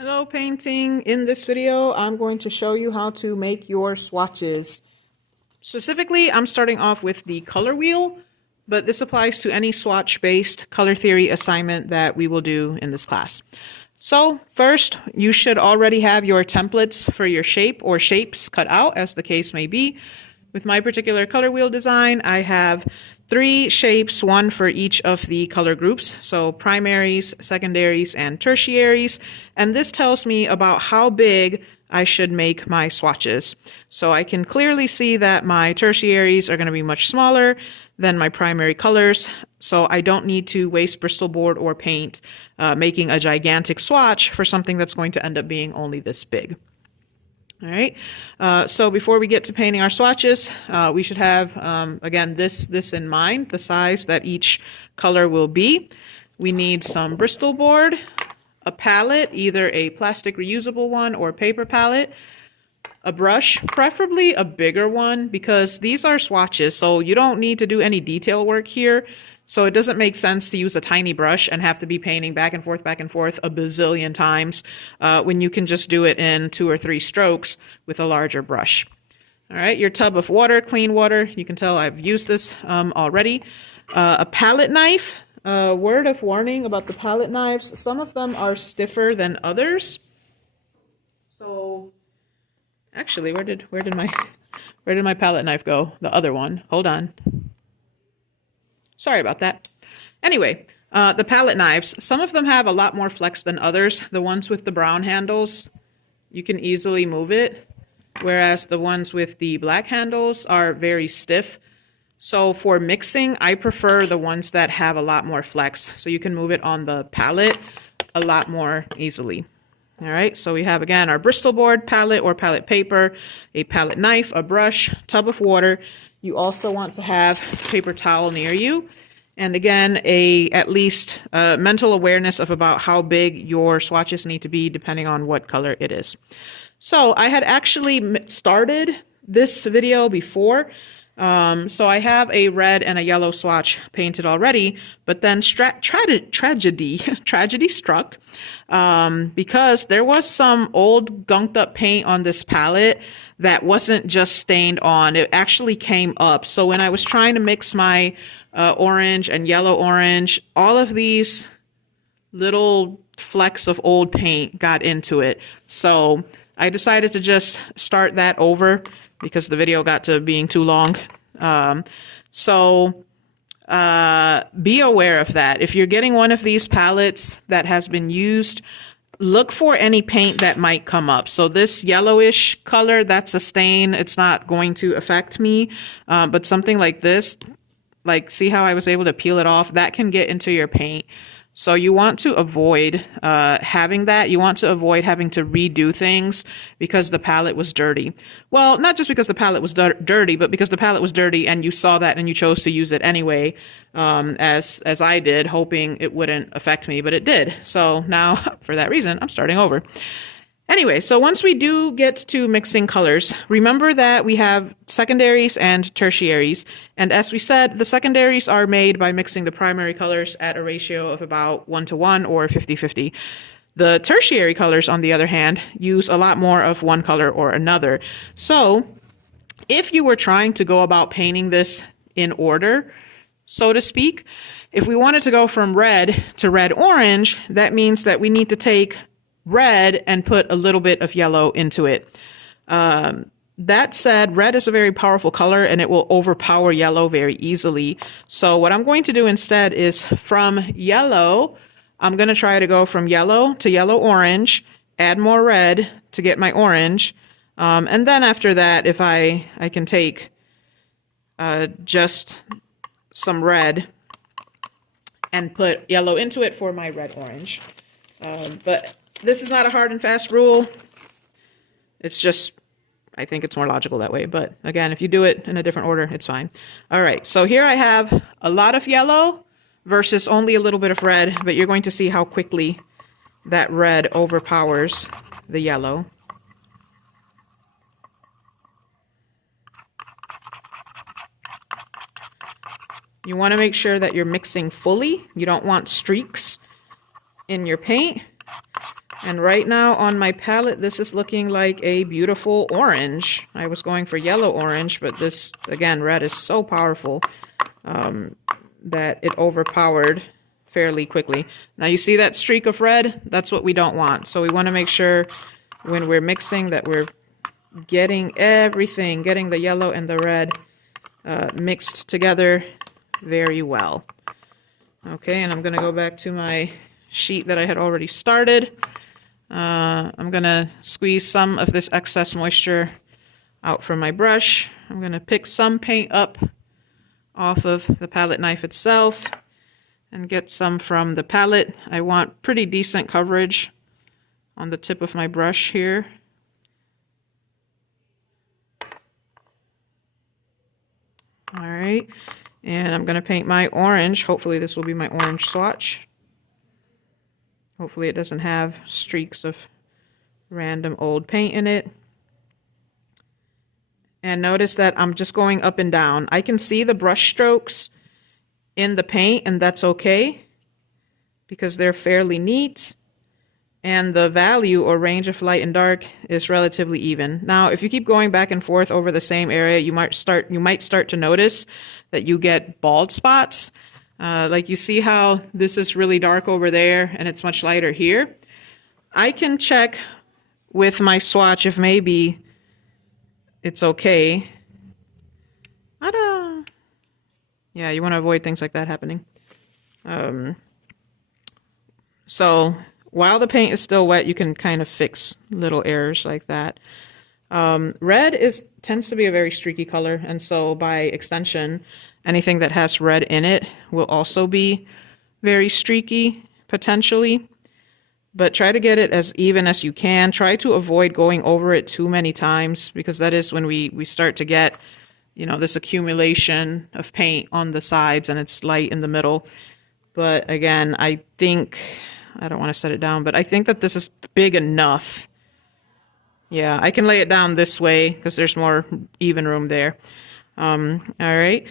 Hello painting. In this video, I'm going to show you how to make your swatches. Specifically, I'm starting off with the color wheel, but this applies to any swatch-based color theory assignment that we will do in this class. So first, you should already have your templates for your shape or shapes cut out, as the case may be. With my particular color wheel design, I have 3 shapes, one for each of the color groups, so primaries, secondaries, and tertiaries, and this tells me about how big I should make my swatches. So I can clearly see that my tertiaries are going to be much smaller than my primary colors, so I don't need to waste Bristol board or paint making a gigantic swatch for something that's going to end up being only this big. All right, so before we get to painting our swatches, we should have, again, this in mind, the size that each color will be. We need some Bristol board, a palette, either a plastic reusable one or paper palette, a brush, preferably a bigger one because these are swatches, so you don't need to do any detail work here. So it doesn't make sense to use a tiny brush and have to be painting back and forth a bazillion times when you can just do it in 2 or 3 strokes with a larger brush. All right, your tub of water, clean water. You can tell I've used this already. A palette knife. Word of warning about the palette knives. Some of them are stiffer than others. So actually, where did my palette knife go? The other one. Hold on. Sorry about that. Anyway, the palette knives, some of them have a lot more flex than others. The ones with the brown handles, you can easily move it, whereas the ones with the black handles are very stiff. So for mixing, I prefer the ones that have a lot more flex, so you can move it on the palette a lot more easily. All right, so we have, again, our Bristol board, palette or palette paper, a palette knife, a brush, tub of water. You also want to have a paper towel near you. And again, at least mental awareness of about how big your swatches need to be depending on what color it is. So I had actually started this video before. So I have a red and a yellow swatch painted already, but then tragedy struck because there was some old gunked up paint on this palette that wasn't just stained on, it actually came up. So when I was trying to mix my orange and yellow orange, all of these little flecks of old paint got into it. So I decided to just start that over because the video got to being too long. Be aware of that. If you're getting one of these palettes that has been used, look for any paint that might come up. So this yellowish color, that's a stain. It's not going to affect me. But something like this, like see how I was able to peel it off? That can get into your paint. So you want to avoid having that. You want to avoid having to redo things because the palette was dirty. Well, not just because the palette was dirty, but because the palette was dirty and you saw that and you chose to use it anyway, as I did, hoping it wouldn't affect me, but it did. So now, for that reason, I'm starting over. Anyway, so once we do get to mixing colors, remember that we have secondaries and tertiaries. And as we said, the secondaries are made by mixing the primary colors at a ratio of about 1:1 or 50-50. The tertiary colors, on the other hand, use a lot more of one color or another. So if you were trying to go about painting this in order, so to speak, if we wanted to go from red to red-orange, that means that we need to take red and put a little bit of yellow into it. That said, red is a very powerful color and it will overpower yellow very easily. So what I'm going to do instead is from yellow, I'm going to try to go from yellow to yellow-orange, add more red to get my orange. And then after that, if I can take just some red and put yellow into it for my red-orange. But this is not a hard and fast rule. It's just, I think it's more logical that way. But again, if you do it in a different order, it's fine. All right, so here I have a lot of yellow versus only a little bit of red, but you're going to see how quickly that red overpowers the yellow. You want to make sure that you're mixing fully. You don't want streaks in your paint. And right now on my palette, this is looking like a beautiful orange. I was going for yellow orange, but this, again, red is so powerful that it overpowered fairly quickly. Now you see that streak of red? That's what we don't want. So we want to make sure when we're mixing that we're getting everything, getting the yellow and the red mixed together very well. Okay, and I'm going to go back to my sheet that I had already started. I'm going to squeeze some of this excess moisture out from my brush. I'm going to pick some paint up off of the palette knife itself and get some from the palette. I want pretty decent coverage on the tip of my brush here. All right, and I'm going to paint my orange. Hopefully this will be my orange swatch. Hopefully it doesn't have streaks of random old paint in it. And notice that I'm just going up and down. I can see the brush strokes in the paint, and that's okay because they're fairly neat. And the value or range of light and dark is relatively even. Now, if you keep going back and forth over the same area, you might start to notice that you get bald spots. Like you see how this is really dark over there and it's much lighter here. I can check with my swatch if maybe it's okay. Ta-da! Yeah, you want to avoid things like that happening. So while the paint is still wet, you can kind of fix little errors like that. Red tends to be a very streaky color, and so by extension, anything that has red in it will also be very streaky, potentially. But try to get it as even as you can. Try to avoid going over it too many times, because that is when we start to get, you know, this accumulation of paint on the sides and it's light in the middle. But again, I don't want to set it down, but I think that this is big enough. Yeah, I can lay it down this way because there's more even room there. All right,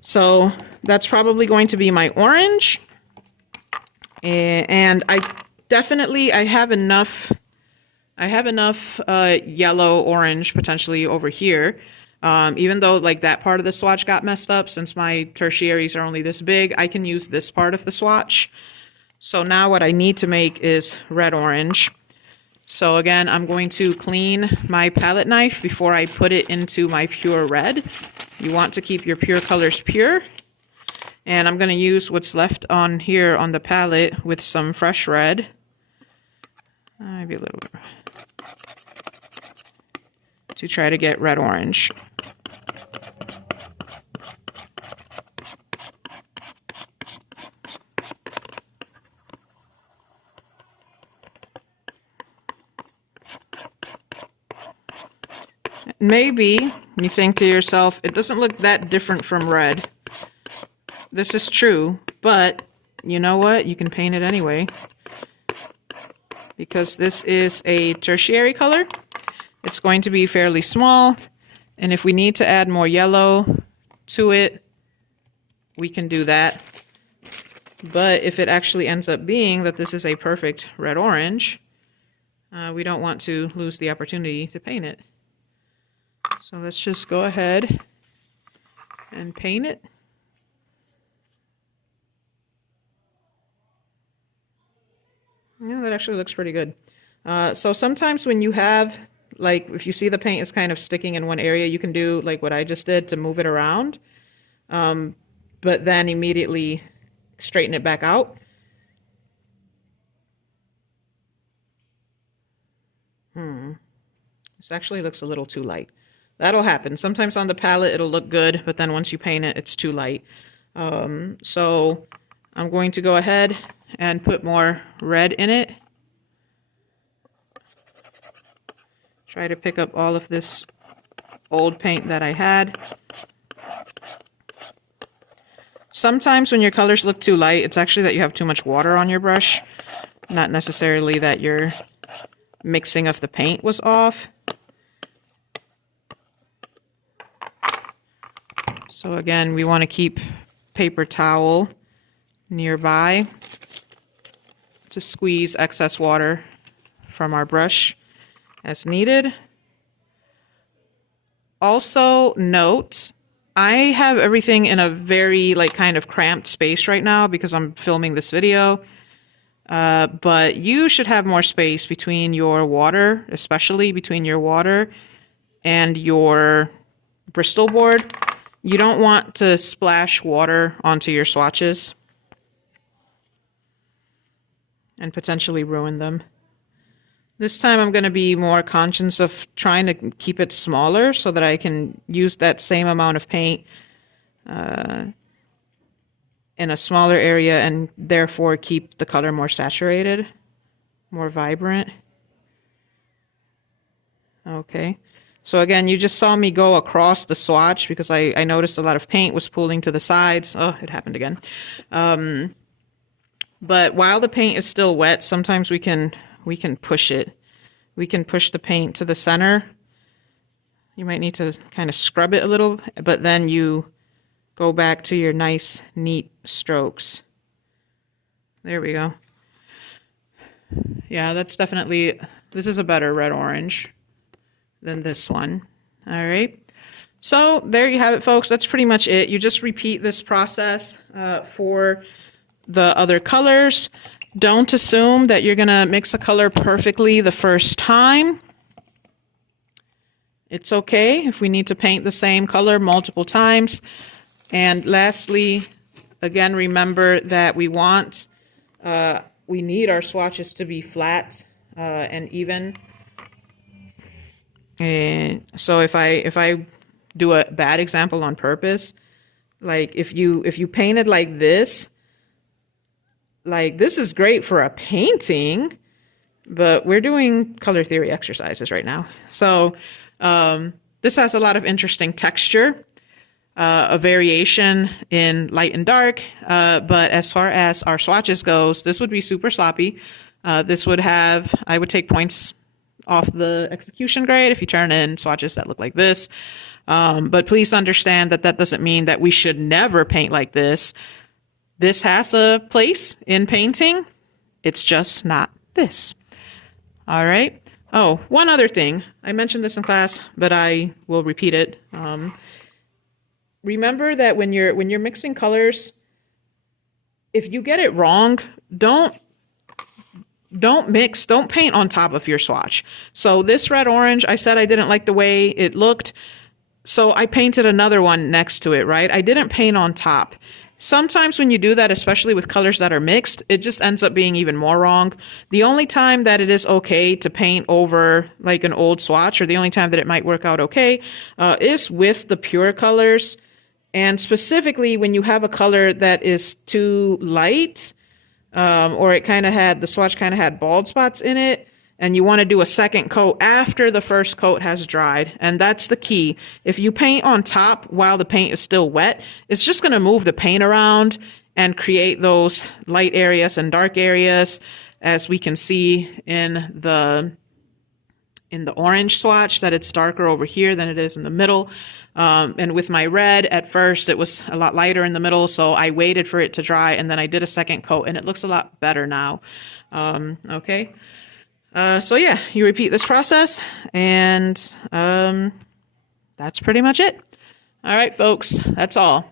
so that's probably going to be my orange. And I have enough yellow orange potentially over here. Even though like that part of the swatch got messed up, since my tertiaries are only this big, I can use this part of the swatch. So now what I need to make is red orange. So again, I'm going to clean my palette knife before I put it into my pure red. You want to keep your pure colors pure. And I'm going to use what's left on here on the palette with some fresh red. Maybe a little bit. To try to get red orange. Maybe you think to yourself, it doesn't look that different from red. This is true, but you know what? You can paint it anyway. Because this is a tertiary color. It's going to be fairly small, and if we need to add more yellow to it, we can do that. But if it actually ends up being that this is a perfect red-orange, we don't want to lose the opportunity to paint it. So let's just go ahead and paint it. Yeah, that actually looks pretty good. So sometimes when you have, like, if you see the paint is kind of sticking in one area, you can do like what I just did to move it around, but then immediately straighten it back out. This actually looks a little too light. That'll happen. Sometimes on the palette it'll look good, but then once you paint it, it's too light. So I'm going to go ahead and put more red in it. Try to pick up all of this old paint that I had. Sometimes when your colors look too light, it's actually that you have too much water on your brush, not necessarily that your mixing of the paint was off. So again, we want to keep paper towel nearby to squeeze excess water from our brush as needed. Also note, I have everything in a very like kind of cramped space right now because I'm filming this video. But you should have more space between your water, especially between your water and your Bristol board. You don't want to splash water onto your swatches and potentially ruin them. This time I'm going to be more conscious of trying to keep it smaller so that I can use that same amount of paint in a smaller area and therefore keep the color more saturated, more vibrant. Okay, so again, you just saw me go across the swatch because I noticed a lot of paint was pooling to the sides. Oh, it happened again. But while the paint is still wet, sometimes we can push it. We can push the paint to the center. You might need to kind of scrub it a little, but then you go back to your nice, neat strokes. There we go. Yeah, that's definitely, this is a better red-orange than this one. All right. So there you have it, folks. That's pretty much it. You just repeat this process for the other colors. Don't assume that you're going to mix a color perfectly the first time. It's okay if we need to paint the same color multiple times. And lastly, again, remember that we need our swatches to be flat and even. And so if I do a bad example on purpose, like if you painted like this is great for a painting, but we're doing color theory exercises right now. So this has a lot of interesting texture, a variation in light and dark, but as far as our swatches goes, this would be super sloppy. This would have, I would take points off the execution grade if you turn in swatches that look like this. But please understand that that doesn't mean that we should never paint like this. This has a place in painting. It's just not this. All right. Oh, one other thing. I mentioned this in class, but I will repeat it. Remember that when you're mixing colors, if you get it wrong, don't paint on top of your swatch. So this red-orange, I said I didn't like the way it looked, so I painted another one next to it, right? I didn't paint on top. Sometimes when you do that, especially with colors that are mixed, it just ends up being even more wrong. The only time that it is okay to paint over like an old swatch, or the only time that it might work out okay, is with the pure colors. And specifically when you have a color that is too light, or the swatch kind of had bald spots in it, and you want to do a second coat after the first coat has dried. And that's the key. If you paint on top while the paint is still wet, it's just going to move the paint around and create those light areas and dark areas, as we can see in the orange swatch, that it's darker over here than it is in the middle. And with my red, at first it was a lot lighter in the middle, so I waited for it to dry and then I did a second coat, and it looks a lot better now. Okay. So yeah, you repeat this process, and that's pretty much it. All right, folks, that's all.